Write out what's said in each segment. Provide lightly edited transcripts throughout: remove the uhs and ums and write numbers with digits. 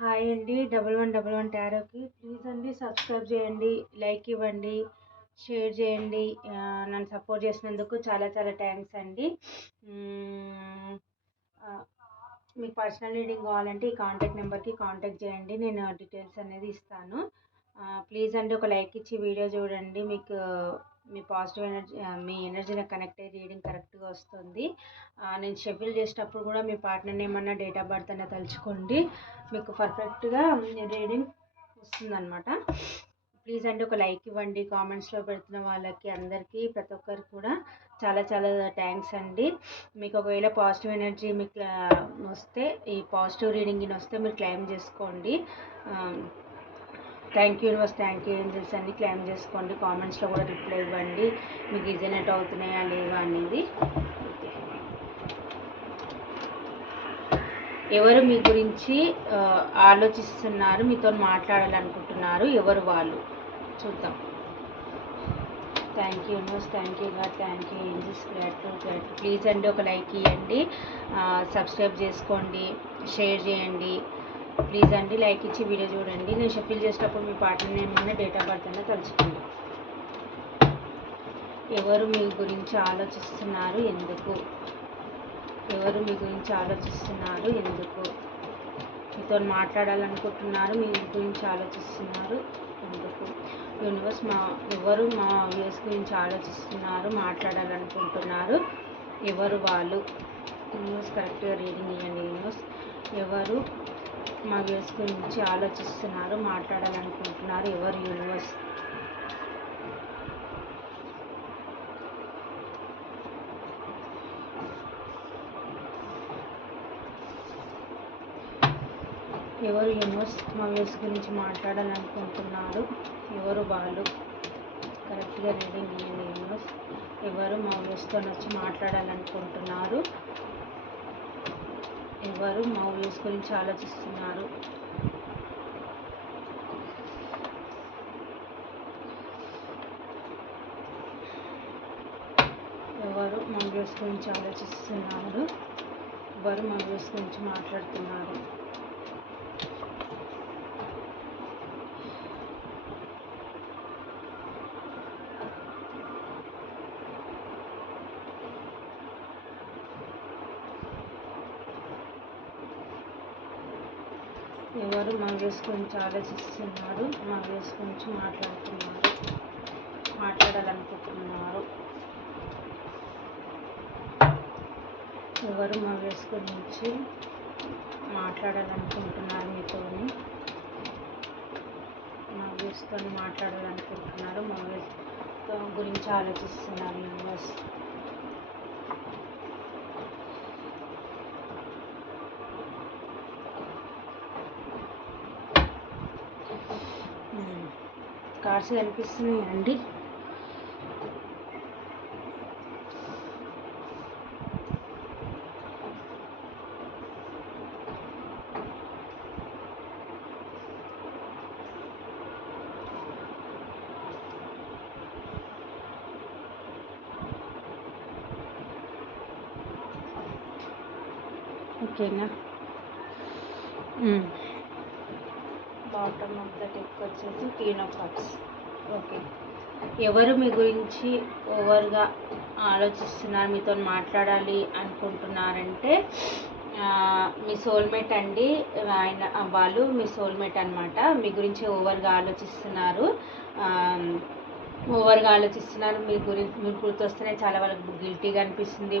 Hi అండి. 1111 టారోకి please అండి subscribe చేయండి, లైక్ ఇవ్వండి, షేర్ చేయండి. నన్ను సపోర్ట్ చేసినందుకు చాలా చాలా థ్యాంక్స్ అండి. మీకు పర్సనల్ రీడింగ్ కావాలంటే ఈ కాంటాక్ట్ నెంబర్కి కాంటాక్ట్ చేయండి, నేను డీటెయిల్స్ అనేది ఇస్తాను. ప్లీజ్ అండి ఒక లైక్ ఇచ్చి వీడియో చూడండి. మీకు మీ పాజిటివ్ ఎనర్జీ, మీ ఎనర్జీ నాకు కనెక్ట్ అయ్యి రీడింగ్ కరెక్ట్గా వస్తుంది. నేను షెడ్యూల్ చేసేటప్పుడు కూడా మీ పార్ట్నర్ ఏమన్నా డేట్ ఆఫ్ బర్త్ అన్న తలుచుకోండి, మీకు పర్ఫెక్ట్గా రీడింగ్ వస్తుందన్నమాట. ప్లీజ్ అండి ఒక లైక్ ఇవ్వండి. కామెంట్స్లో పెడుతున్న వాళ్ళకి అందరికీ ప్రతి ఒక్కరికి కూడా చాలా చాలా థ్యాంక్స్ అండి. మీకు ఒకవేళ పాజిటివ్ ఎనర్జీ మీకు వస్తే, ఈ పాజిటివ్ రీడింగ్ వస్తే మీరు క్లెయిమ్ చేసుకోండి. Thank you universe, thank you angels అన్ని క్లెయిమ్ చేసుకోండి. కామెంట్స్లో కూడా రిప్లై ఇవ్వండి, మీకు రిజనేట్ అవుతున్నాయా లేవా అనేది. ఎవరు మీ గురించి ఆలోచిస్తున్నారు, మీతో మాట్లాడాలనుకుంటున్నారు, ఎవరు వాళ్ళు చూద్దాం. Thank you universe, thank you God, thank you angels, gratitude. Please అండి ఒక లైక్ ఇవ్వండి, సబ్స్క్రైబ్ చేసుకోండి, షేర్ చేయండి. ప్లీజ్ అండి లైక్ ఇచ్చి వీడియో చూడండి. నేను షఫిల్ చేసేటప్పుడు మీ పార్ట్నర్ ఏమైనా డేట్ ఆఫ్ బర్త్ అన్నా తలుచుకోండి. ఎవరు మీ గురించి ఆలోచిస్తున్నారు, ఎందుకు? ఎవరు మీ గురించి ఆలోచిస్తున్నారు, ఎందుకు? మీతో మాట్లాడాలనుకుంటున్నారు, మీ గురించి ఆలోచిస్తున్నారు, ఎందుకు? యూనివర్స్, ఎవరు మా వ్యూస్ గురించి ఆలోచిస్తున్నారు, మాట్లాడాలనుకుంటున్నారు, ఎవరు వాళ్ళు? యూనివర్స్ కరెక్ట్గా రీడింగ్ ఇవ్వండి. యూనివర్స్, ఎవరు మా వ్యూస్ గురించి ఆలోచిస్తున్నారు, మాట్లాడాలనుకుంటున్నారు, ఎవరు? యూనివర్స్, ఎవరు? యూనివర్స్ మా వ్యూస్ గురించి మాట్లాడాలనుకుంటున్నారు, ఎవరు వాళ్ళు? కరెక్ట్గా రీడింగ్ ఇవ్వండి. యూనివర్స్, ఎవరు మా వ్యూస్తో వచ్చి మాట్లాడాలనుకుంటున్నారు, ఎవరు మా వ్యూస్ గురించి ఆలోచిస్తున్నారు? ఎవరు మా వ్యూస్ గురించి ఆలోచిస్తున్నారు, ఎవరు మా వ్యూస్ గురించి మాట్లాడుతున్నారు? ఎవరు మా వ్యూస్ గురించి ఆలోచిస్తున్నారు, మా వ్యూస్ గురించి మాట్లాడాలనుకుంటున్నారు? ఎవరు మా వ్యూస్ గురించి మాట్లాడాలనుకుంటున్నారు? మీతోని మా వ్యూస్తో మాట్లాడాలనుకుంటున్నారు, మా వ్యూస్ గురించి ఆలోచిస్తున్నారు. యూనివర్స్, కార్డ్స్ కనిపిస్తున్నాయి అండి. ఓకేనా? బాటమ్ ఆఫ్ ద డెక్ వచ్చేసి క్వీన్ ఆఫ్ కప్స్. ఓకే, ఎవరు మీ గురించి ఓవర్గా ఆలోచిస్తున్నారు, మీతో మాట్లాడాలి అనుకుంటున్నారంటే మీ సోల్మేట్ అండి. వాళ్ళు మీ సోల్మేట్ అనమాట. మీ గురించి ఓవర్గా ఆలోచిస్తున్నారు, మీ గురించి మీరు గుర్తొస్తేనే చాలా వాళ్ళకి గిల్టీగా అనిపిస్తుంది,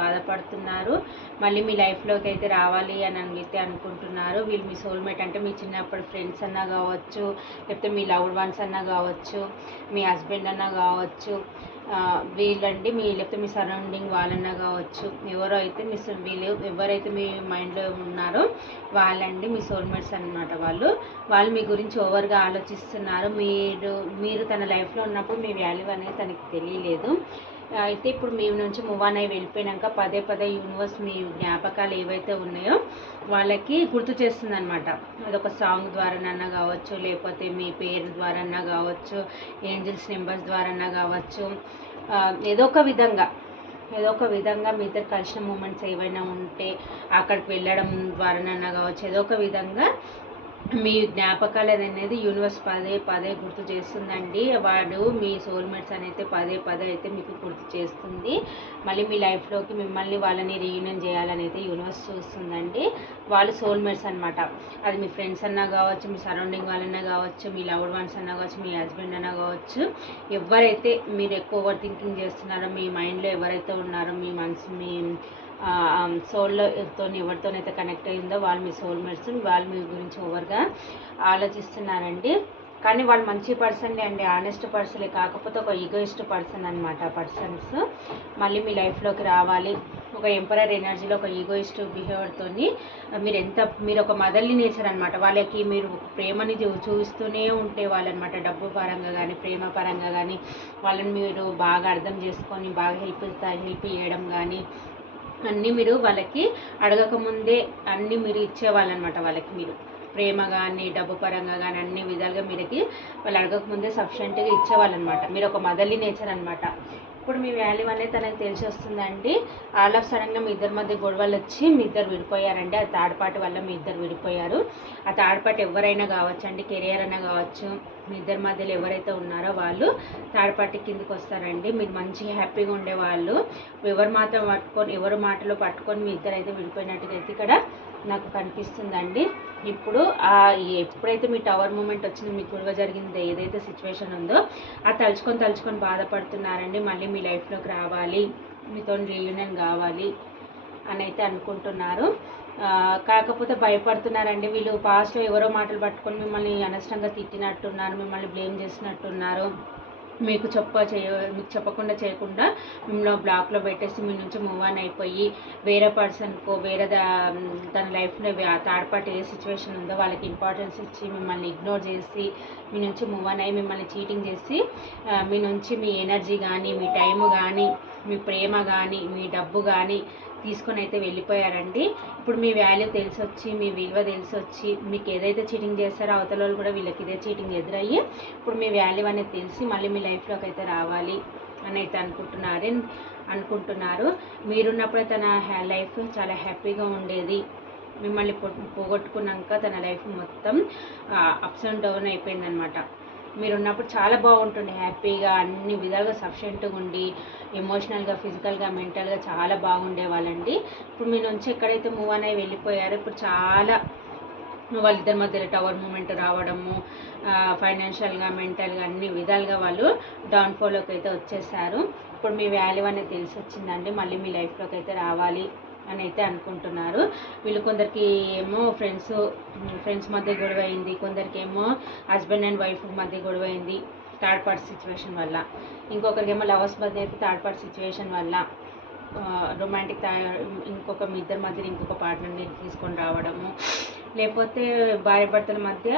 బాధపడుతున్నారు. మళ్ళీ మీ లైఫ్లోకి అయితే రావాలి అని అయితే అనుకుంటున్నారు. వీళ్ళు మీ సోల్మేట్ అంటే మీ చిన్నప్పటి ఫ్రెండ్స్ అన్నా కావచ్చు, లేకపోతే మీ లవ్డ్ వన్స్ అన్నా కావచ్చు, మీ హస్బెండ్ అన్నా కావచ్చు, వీళ్ళండి లేకపోతే మీ సరౌండింగ్ వాళ్ళన్నా కావచ్చు. వీళ్ళు ఎవరైతే మీ మైండ్లో ఉన్నారో వాళ్ళండి మీ సోల్మేట్స్ అనమాట. వాళ్ళు మీ గురించి ఓవర్గా ఆలోచిస్తున్నారు. మీరు తన లైఫ్లో ఉన్నప్పుడు మీ వాల్యూ అనేది తనకి తెలియలేదు. అయితే ఇప్పుడు మీ నుంచి మూవ్ ఆన్ అయ్యి వెళ్ళిపోయినాక పదే పదే యూనివర్స్ మీ జ్ఞాపకాలు ఏవైతే ఉన్నాయో వాళ్ళకి గుర్తు చేస్తుంది అనమాట. అదొక సాంగ్ ద్వారానన్నా కావచ్చు, లేకపోతే మీ పేరు ద్వారాన్నా కావచ్చు, ఏంజల్స్ నెంబర్స్ ద్వారాన్నా కావచ్చు, ఏదో ఒక విధంగా ఏదో ఒక విధంగా మీ ఇద్దరు కలిసిన మూమెంట్స్ ఏవైనా ఉంటే అక్కడికి వెళ్ళడం ద్వారానన్నా కావచ్చు, ఏదో ఒక విధంగా మీ జ్ఞాపకాలు అనేది యూనివర్స్ పదే పదే గుర్తు చేస్తుందండి. వాడు మీ సోల్మేట్స్ అనేది పదే పదే అయితే మీకు గుర్తు చేస్తుంది. మళ్ళీ మీ లైఫ్లోకి మిమ్మల్ని వాళ్ళని రీయూనియన్ చేయాలని అయితే యూనివర్స్ చూస్తుందండి. వాళ్ళు సోల్మేట్స్ అనమాట. అది మీ ఫ్రెండ్స్ అన్నా కావచ్చు, మీ సరౌండింగ్ వాళ్ళన్నా కావచ్చు, మీ లవ్డ్ వన్స్ అన్నా కావచ్చు, మీ హస్బెండ్ అన్నా కావచ్చు, ఎవరైతే మీరు ఎక్కువ ఓవర్ థింకింగ్ చేస్తున్నారో, మీ మైండ్లో ఎవరైతే ఉన్నారో, మీ మనసు మీ సోల్తో ఎవరితోనైతే కనెక్ట్ అయిందో వాళ్ళు మీ సోల్మేట్స్. వాళ్ళు మీ గురించి ఓవర్గా ఆలోచిస్తున్నారండి. కానీ వాళ్ళు మంచి పర్సన్లే అండి, ఆనెస్ట్ పర్సన్లే. కాకపోతే ఒక ఈగోయిస్ట్ పర్సన్ అనమాట పర్సన్స్. మళ్ళీ మీ లైఫ్లోకి రావాలి. ఒక ఎంపరర్ ఎనర్జీలో ఒక ఈగోయిస్ట్ బిహేవియర్తో మీరు ఒక మదర్లీ నేచర్ అనమాట. వాళ్ళకి మీరు ప్రేమని చూస్తూనే ఉంటే వాళ్ళనమాట. డబ్బు పరంగా కానీ, ప్రేమ పరంగా కానీ వాళ్ళని మీరు బాగా అర్థం చేసుకొని బాగా హెల్ప్ చేయడం కానీ అన్నీ మీరు వాళ్ళకి అడగకముందే అన్నీ మీరు ఇచ్చేవాళ్ళనమాట. వాళ్ళకి మీరు ప్రేమ కానీ, డబ్బు పరంగా కానీ అన్ని విధాలుగా మీరుకి వాళ్ళు అడగకముందే సఫిషియెంట్గా ఇచ్చేవాళ్ళనమాట. మీరు ఒక మదర్లీ నేచర్ అనమాట. ఇప్పుడు మీ వాల్యూ అనేది తనకు తెలిసి వస్తుందండి. ఆల్ ఆఫ్ సడన్గా మీ ఇద్దరి మధ్య గొడవలు వచ్చి మీ ఇద్దరు విడిపోయారండి. అది థర్డ్ పార్టీ వల్ల మీ ఇద్దరు విడిపోయారు. ఆ థర్డ్ పార్టీ ఎవరైనా కావచ్చు అండి, కెరియర్ అయినా కావచ్చు. మీ ఇద్దరి మధ్యలో ఎవరైతే ఉన్నారో వాళ్ళు థర్డ్ పార్టీ కిందకి వస్తారండి. మీరు మంచి హ్యాపీగా ఉండేవాళ్ళు. ఎవరి మాటలో పట్టుకొని మీ ఇద్దరు అయితే విడిపోయినట్టుగా అయితే ఇక్కడ నాకు కనిపిస్తుందండి. ఇప్పుడు ఎప్పుడైతే మీ టవర్ మూమెంట్ వచ్చిందో, మీ గొడవ జరిగిందో, ఏదైతే సిచ్యువేషన్ ఉందో అది తలుచుకొని బాధపడుతున్నారండి. మళ్ళీ మీ లైఫ్లోకి రావాలి, మీతో రీయూనియన్ కావాలి అని అయితే అనుకుంటున్నారు. కాకపోతే భయపడుతున్నారండి. వీళ్ళు పాస్ట్లో ఎవరో మాటలు పట్టుకొని మిమ్మల్ని అనవసరంగా తిట్టినట్టున్నారు, మిమ్మల్ని బ్లేమ్ చేసినట్టున్నారు. మీకు చెప్పకుండా చేయకుండా మిమ్మల్ని బ్లాక్లో పెట్టేసి మీ నుంచి మూవ్ ఆన్ అయిపోయి వేరే పర్సన్కో తన లైఫ్లో థర్డ్ పార్టీ ఏ సిచ్యువేషన్ ఉందో వాళ్ళకి ఇంపార్టెన్స్ ఇచ్చి మిమ్మల్ని ఇగ్నోర్ చేసి మీ నుంచి మూవ్ ఆన్ అయ్యి మిమ్మల్ని చీటింగ్ చేసి మీ నుంచి మీ ఎనర్జీ కానీ, మీ టైము కానీ, మీ ప్రేమ కానీ, మీ డబ్బు కానీ తీసుకొని అయితే వెళ్ళిపోయారండి. ఇప్పుడు మీ వాల్యూ తెలిసి వచ్చి, మీ విలువ తెలిసి వచ్చి, మీకు ఏదైతే చీటింగ్ చేస్తారో అవతల వాళ్ళు కూడా వీళ్ళకి ఇదే చీటింగ్ ఎదురయ్యి ఇప్పుడు మీ వాల్యూ అనేది తెలిసి మళ్ళీ మీ లైఫ్లోకి అయితే రావాలి అని అయితే అనుకుంటున్నారు. మీరున్నప్పుడే తన లైఫ్ చాలా హ్యాపీగా ఉండేది. మిమ్మల్ని పోగొట్టుకున్నాక తన లైఫ్ మొత్తం అప్స్ అండ్ డౌన్ అయిపోయిందనమాట. మీరున్నప్పుడు చాలా బాగుంటుండే, హ్యాపీగా అన్ని విధాలుగా సఫిషియెంట్గా ఉండి ఎమోషనల్గా, ఫిజికల్గా, మెంటల్గా చాలా బాగుండే వాళ్ళండి. ఇప్పుడు మీ నుంచి ఎక్కడైతే మూవ్ అని వెళ్ళిపోయారో ఇప్పుడు చాలా వాళ్ళిద్దరి మధ్యలో టవర్ మూమెంట్ రావడము, ఫైనాన్షియల్గా, మెంటల్గా అన్ని విధాలుగా వాళ్ళు డౌన్ఫాల్లోకి అయితే వచ్చేసారు. ఇప్పుడు మీ వాల్యూ అనేది తెలిసి వచ్చిందండి. మళ్ళీ మీ లైఫ్లోకి అయితే రావాలి అని అయితే అనుకుంటున్నారు. వీళ్ళు కొందరికి ఏమో ఫ్రెండ్స్ మధ్య గొడవ అయింది, కొందరికి ఏమో హస్బెండ్ అండ్ వైఫ్ మధ్య గొడవ అయింది థర్డ్ పార్టీ సిచ్యువేషన్ వల్ల, ఇంకొకరికి ఏమో లవర్స్ మధ్య అయితే థర్డ్ పార్టీ సిచ్యువేషన్ వల్ల రొమాంటిక్ మీ ఇద్దరి మధ్య ఇంకొక పార్ట్నర్ని తీసుకొని రావడము, లేకపోతే భార్య భర్తల మధ్య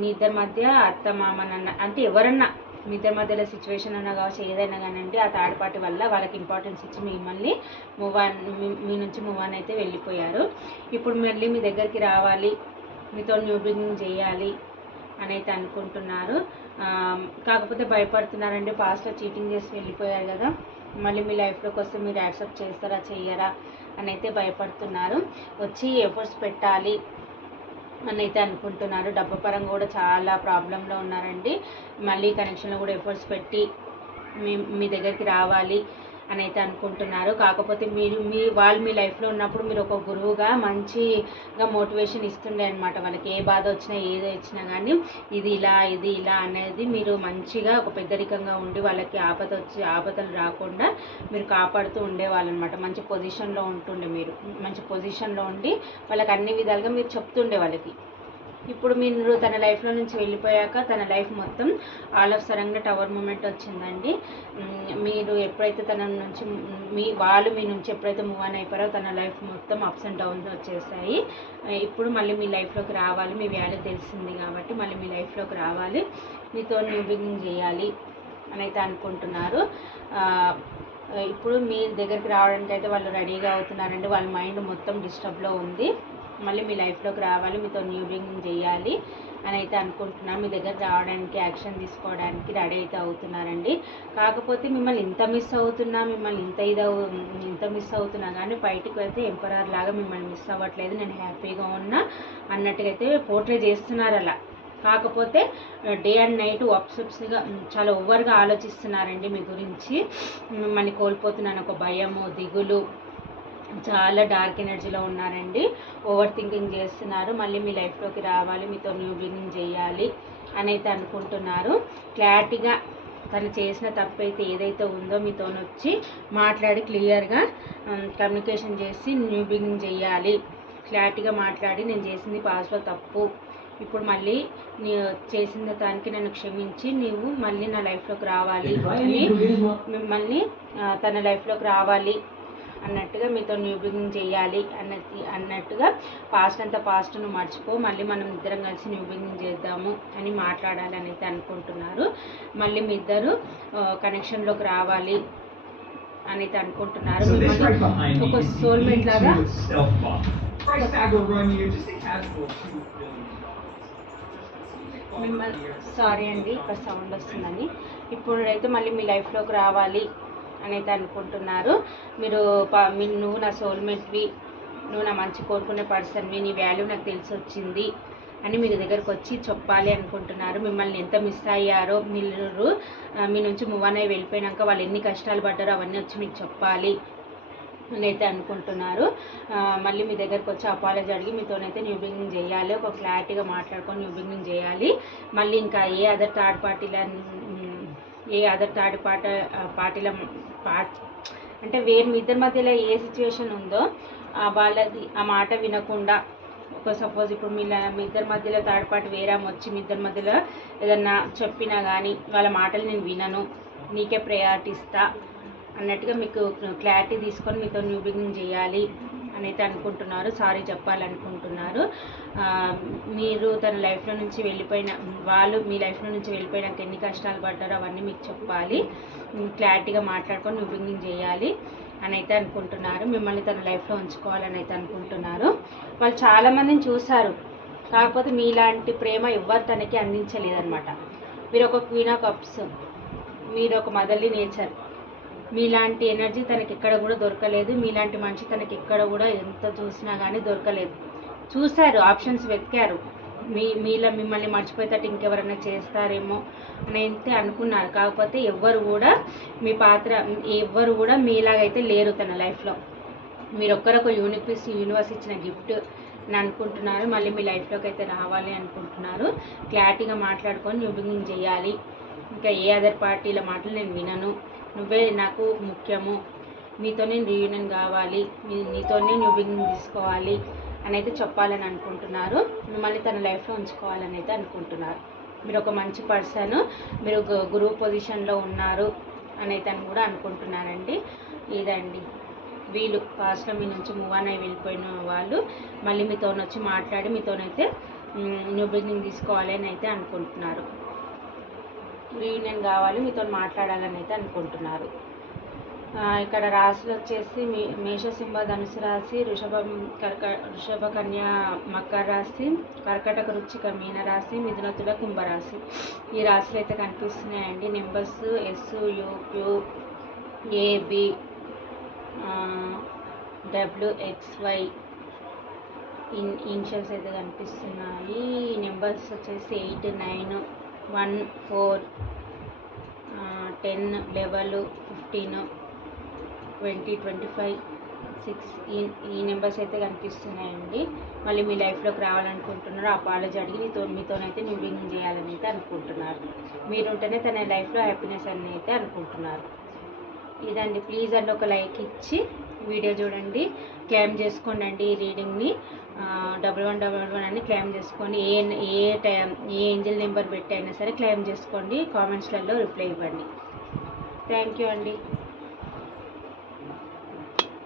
మీ ఇద్దరి మధ్య అత్త మామనన్న అంటే ఎవరన్నా మీ ఇద్దరి మధ్యలో సిచ్యువేషన్ అన్నా కావచ్చు, ఏదైనా కానివ్వండి ఆ థర్డ్ పార్టీ వల్ల వాళ్ళకి ఇంపార్టెన్స్ ఇచ్చి మిమ్మల్ని మీ నుంచి మూవ్ ఆన్ అయితే వెళ్ళిపోయారు. ఇప్పుడు మళ్ళీ మీ దగ్గరికి రావాలి, మీతో న్యూ బిగినింగ్ చేయాలి అని అయితే అనుకుంటున్నారు. కాకపోతే భయపడుతున్నారండి. పాస్ట్లో చీటింగ్ చేసి వెళ్ళిపోయారు కదా, మళ్ళీ మీ లైఫ్లోకి వస్తే మీరు యాక్సెప్ట్ చేస్తారా చెయ్యరా అని అయితే భయపడుతున్నారు. వచ్చి ఎఫర్ట్స్ పెట్టాలి అని అయితే అనుకుంటున్నారు. డబ్బు పరంగా కూడా చాలా ప్రాబ్లంలో ఉన్నారండి. మళ్ళీ కనెక్షన్లో కూడా ఎఫర్ట్స్ పెట్టి మీ దగ్గరికి రావాలి అని అయితే అనుకుంటున్నారు. కాకపోతే వాళ్ళు మీ లైఫ్లో ఉన్నప్పుడు మీరు ఒక గురువుగా మంచిగా మోటివేషన్ ఇస్తుండే అనమాట. వాళ్ళకి ఏ బాధ వచ్చినా ఏదో వచ్చినా కానీ ఇది ఇలా అనేది మీరు మంచిగా ఒక పెద్దరికంగా ఉండి వాళ్ళకి ఆపదలు రాకుండా మీరు కాపాడుతూ ఉండేవాళ్ళు అనమాట. మంచి పొజిషన్లో మీరు మంచి పొజిషన్లో ఉండి వాళ్ళకి అన్ని విధాలుగా మీరు చెప్తుండే వాళ్ళకి. ఇప్పుడు మీరు తన లైఫ్లో నుంచి వెళ్ళిపోయాక తన లైఫ్ మొత్తం ఆల్ ఆఫ్ సడన్గా టవర్ మూమెంట్ వచ్చిందండి. మీరు ఎప్పుడైతే తన నుంచి వాళ్ళు మీ నుంచి ఎప్పుడైతే మూవ్ ఆన్ అయిపోయారో తన లైఫ్ మొత్తం అప్స్ అండ్ డౌన్స్ వచ్చేసాయి. ఇప్పుడు మళ్ళీ మీ లైఫ్లోకి రావాలి, మీ వాల్యూ తెలిసింది కాబట్టి మళ్ళీ మీ లైఫ్లోకి రావాలి, మీతో న్యూ బిగినింగ్ చేయాలి అని అయితే అనుకుంటున్నారు. ఇప్పుడు మీ దగ్గరికి రావడానికి అయితే వాళ్ళు రెడీగా అవుతున్నారండి. వాళ్ళ మైండ్ మొత్తం డిస్టర్బ్లో ఉంది. మళ్ళీ మీ లైఫ్లోకి రావాలి, మీతో న్యూ బిగినింగ్ చేయాలి అని అయితే అనుకుంటున్నాను. మీ దగ్గర రావడానికి, యాక్షన్ తీసుకోవడానికి రెడీ అయితే అవుతున్నారండి. కాకపోతే మిమ్మల్ని ఇంత మిస్ అవుతున్నా, మిమ్మల్ని ఇంత మిస్ అవుతున్నా కానీ బయటకు వెళ్తే ఎంపరర్ లాగా మిమ్మల్ని మిస్ అవ్వట్లేదు, నేను హ్యాపీగా ఉన్నా అన్నట్టుగా అయితే పోర్ట్రే చేస్తున్నారు అలా. కాకపోతే డే అండ్ నైట్ అప్సెట్స్గా చాలా ఓవర్గా ఆలోచిస్తున్నారండి మీ గురించి. మిమ్మల్ని కోల్పోతున్నాను ఒక భయము, దిగులు, చాలా డార్క్ ఎనర్జీలో ఉన్నారండి. ఓవర్ థింకింగ్ చేస్తున్నారు. మళ్ళీ మీ లైఫ్లోకి రావాలి, మీతో న్యూ బిగినింగ్ చేయాలి అని అయితే అనుకుంటున్నారు. క్లారిటీగా తను చేసిన తప్పు అయితే ఏదైతే ఉందో మీతోనొచ్చి మాట్లాడి క్లియర్గా కమ్యూనికేషన్ చేసి న్యూ బిగినింగ్ చేయాలి. క్లారిటీగా మాట్లాడి నేను చేసింది పాస్ట్లో తప్పు, ఇప్పుడు మళ్ళీ నీ చేసిన దానికి నన్ను క్షమించి నీవు మళ్ళీ నా లైఫ్లోకి రావాలి అని, మిమ్మల్ని తన లైఫ్లోకి రావాలి అన్నట్టుగా మీతో న్యూ బిగినింగ్ చేయాలి అన్నట్టుగా పాస్ట్ అంతా పాస్ట్ను మర్చిపో, మళ్ళీ మనం ఇద్దరం కలిసి న్యూ బిగినింగ్ చేద్దాము అని మాట్లాడాలి అని అయితే అనుకుంటున్నారు. మళ్ళీ మీ ఇద్దరు కనెక్షన్లోకి రావాలి అని అయితే అనుకుంటున్నారు. మిమ్మల్ని ఒక సోల్మేట్ లాగా సారీ అండి ఇక్కడ సౌండ్ వస్తుందని. ఇప్పుడైతే మళ్ళీ మీ లైఫ్లోకి రావాలి అని అయితే అనుకుంటున్నారు. నువ్వు నా సోల్మేట్వి, నువ్వు నా మంచి కోరుకునే పర్సన్వి, నీ వాల్యూ నాకు తెలిసి వచ్చింది అని మీ దగ్గరకు వచ్చి చెప్పాలి అనుకుంటున్నారు. మిమ్మల్ని ఎంత మిస్ అయ్యారో, మీరు మీ నుంచి మూవ్ అయ్యి వెళ్ళిపోయినాక వాళ్ళు ఎన్ని కష్టాలు పడ్డారో అవన్నీ వచ్చి మీకు చెప్పాలి అని అయితే అనుకుంటున్నారు. మళ్ళీ మీ దగ్గరకు వచ్చి అపాలజీ అడిగి మీతోనైతే న్యూ బిగినింగ్ చేయాలి, ఒక క్లారిటీగా మాట్లాడుకొని న్యూ బిగినింగ్ చేయాలి. మళ్ళీ ఇంకా ఏ అదర్ థర్డ్ పార్టీల అంటే వేరు మీ ఇద్దరి మధ్యలో ఏ సిచ్యువేషన్ ఉందో వాళ్ళది ఆ మాట వినకుండా, ఒక సపోజ్ ఇప్పుడు మీ ఇద్దరి మధ్యలో థర్డ్ పార్టీ వేరే వచ్చి మీ ఇద్దరి మధ్యలో ఏదన్నా చెప్పినా కానీ వాళ్ళ మాటలు నేను వినను, నీకే ప్రయారిటీ ఇస్తా అన్నట్టుగా మీకు క్లారిటీ తీసుకొని మీతో న్యూ బిగినింగ్ చేయాలి అని అయితే అనుకుంటున్నారు. సారీ చెప్పాలనుకుంటున్నారు. మీరు తన లైఫ్లో నుంచి వెళ్ళిపోయిన వాళ్ళు మీ లైఫ్లో నుంచి వెళ్ళిపోయినాక ఎన్ని కష్టాలు పడ్డారో అవన్నీ మీకు చెప్పాలి, క్లారిటీగా మాట్లాడుకొని న్యూ బిగినింగ్ చేయాలి అని అయితే అనుకుంటున్నారు. మిమ్మల్ని తన లైఫ్లో ఉంచుకోవాలని అయితే అనుకుంటున్నారు. వాళ్ళు చాలామందిని చూశారు, కాకపోతే మీలాంటి ప్రేమ ఎవ్వరు తనకి అందించలేదన్నమాట. మీరు ఒక క్వీన్ ఆఫ్ కప్స్, మీరు ఒక మదర్లీ నేచర్, మీలాంటి ఎనర్జీ తనకి ఎక్కడ కూడా దొరకలేదు. మీలాంటి మనిషి తనకి ఎక్కడ కూడా ఎంత చూసినా కానీ దొరకలేదు. చూశారు, ఆప్షన్స్ వెతికారు, మిమ్మల్ని మర్చిపోయేటట్టు ఇంకెవరైనా చేస్తారేమో అని అయితే అనుకున్నారు. కాకపోతే ఎవ్వరు కూడా మీలాగైతే లేరు తన లైఫ్లో. మీరు ఒక్కరొక యూనిక్ పీస్ యూనివర్స్ ఇచ్చిన గిఫ్ట్ అని అనుకుంటున్నారు. మళ్ళీ మీ లైఫ్లోకి అయితే రావాలి అనుకుంటున్నారు. క్లారిటీగా మాట్లాడుకొని న్యూ బిగినింగ్ చేయాలి. ఇంకా ఏ అదర్ పార్టీల మాటలు నేను వినను, నువ్వే నాకు ముఖ్యము, నీతోనే రీయూనియన్ కావాలి, నీతోనే న్యూ బిగినింగ్ తీసుకోవాలి అని అయితే చెప్పాలని అనుకుంటున్నారు. మిమ్మల్ని తన లైఫ్లో ఉంచుకోవాలని అయితే అనుకుంటున్నారు. మీరు ఒక మంచి పర్సన్, మీరు గురువు పొజిషన్లో ఉన్నారు అని అయితే కూడా అనుకుంటున్నారండి. ఇదండి వీళ్ళు పాస్ట్లో మీ నుంచి మూవ్ అయ్యి వెళ్ళిపోయిన వాళ్ళు మళ్ళీ మీతోనొచ్చి మాట్లాడి మీతోనైతే న్యూ బిగినింగ్ తీసుకోవాలి అని అయితే అనుకుంటున్నారు. రీయూనియన్ కావాలి, మీతో మాట్లాడాలని అయితే అనుకుంటున్నారు. ఇక్కడ రాశులు వచ్చేసి మేషసింహ ధనుసు రాశి, వృషభ కన్య మకర రాశి, కర్కటక వృశ్చిక మీన రాశి, మిథున తుల కుంభరాశి. ఈ రాశులు అయితే కనిపిస్తున్నాయండి. Numbers SUQ AB WXY initials అయితే కనిపిస్తున్నాయి. నెంబర్స్ వచ్చేసి 8, 9, 1, 4, 10, 11, 15, 20, 25, 6 ఈ నెంబర్స్ అయితే కనిపిస్తున్నాయండి. మళ్ళీ మీ లైఫ్లోకి రావాలనుకుంటున్నారు. అపాలజీ అడిగి మీతోనైతే న్యూ బిగినింగ్ చేయాలని అయితే అనుకుంటున్నారు. మీరుంటేనే తన లైఫ్లో హ్యాపీనెస్ అని అయితే అనుకుంటున్నారు. ఇదండి, ప్లీజ్ అండి ఒక లైక్ ఇచ్చి వీడియో చూడండి, క్లెయిమ్ చేసుకోండి అండి ఈ రీడింగ్ని. 1111 అని క్లెయిమ్ చేసుకోండి. ఏ ఏంజల్ నెంబర్ పెట్టి అయినా సరే క్లెయిమ్ చేసుకోండి. కామెంట్స్లలో రిప్లై ఇవ్వండి. థ్యాంక్ యూ అండి.